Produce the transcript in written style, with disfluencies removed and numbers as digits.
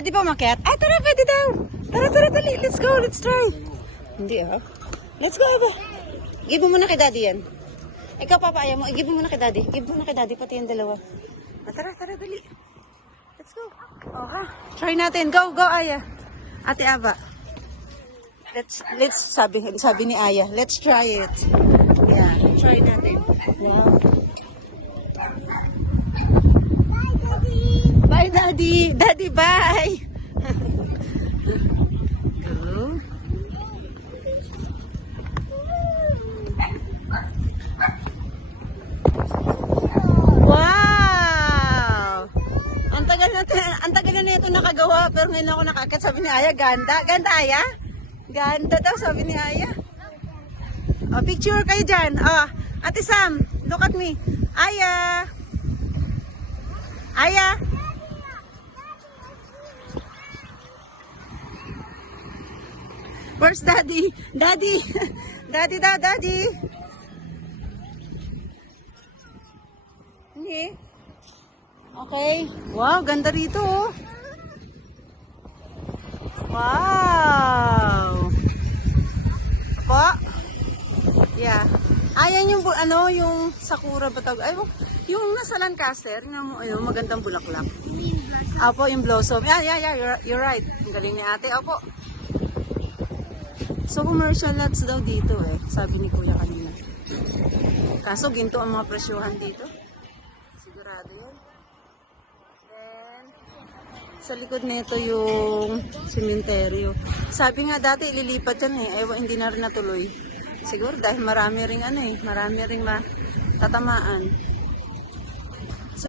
Pwede ba umakyat? Ay, tara, pwede daw. Tara, tara, dali. Let's go, let's try. Hindi Let's go, Aba. Give mo muna kay daddy yan. Ikaw, papa, ayaw mo. Give mo muna kay daddy. Give mo muna kay daddy, pati yung dalawa. Tara, tara, dali. Let's go. Try natin. Go, go, Aya. Ate Aba. Let's sabi ni Aya. Let's try it. Yeah, try natin. Yeah. Bye, Daddy. Daddy, bye. Go. Wow! Ang tagal na ito nakagawa, pero ngayon ako nakakit. Sabi ni Aya, ganda. Ganda, Aya? Ganda daw, sabi ni Aya. Picture kayo dyan. Ate Sam, look at me. Aya. Aya. Where's Daddy? Daddy. Daddy daw, Daddy. Hindi. Okay. Wow, ganda rito. Wow. Apo. Yeah. Ayan yung yung sakura ba tawag? Ay, yung nasa Lancaster, ayun, magandang bulaklak. Apo, yung blossom. Yeah, you're right. Ang galing ni ate. Apo. So, commercial lots daw dito sabi ni Kuya kanina. Kaso, ginto ang mga presyuhan dito. Sigurado yan. Then, sa likod nito yung sementeryo. Sabi nga dati, ililipat yan hindi na rin natuloy. Siguro dahil marami ring marami ring matatamaan.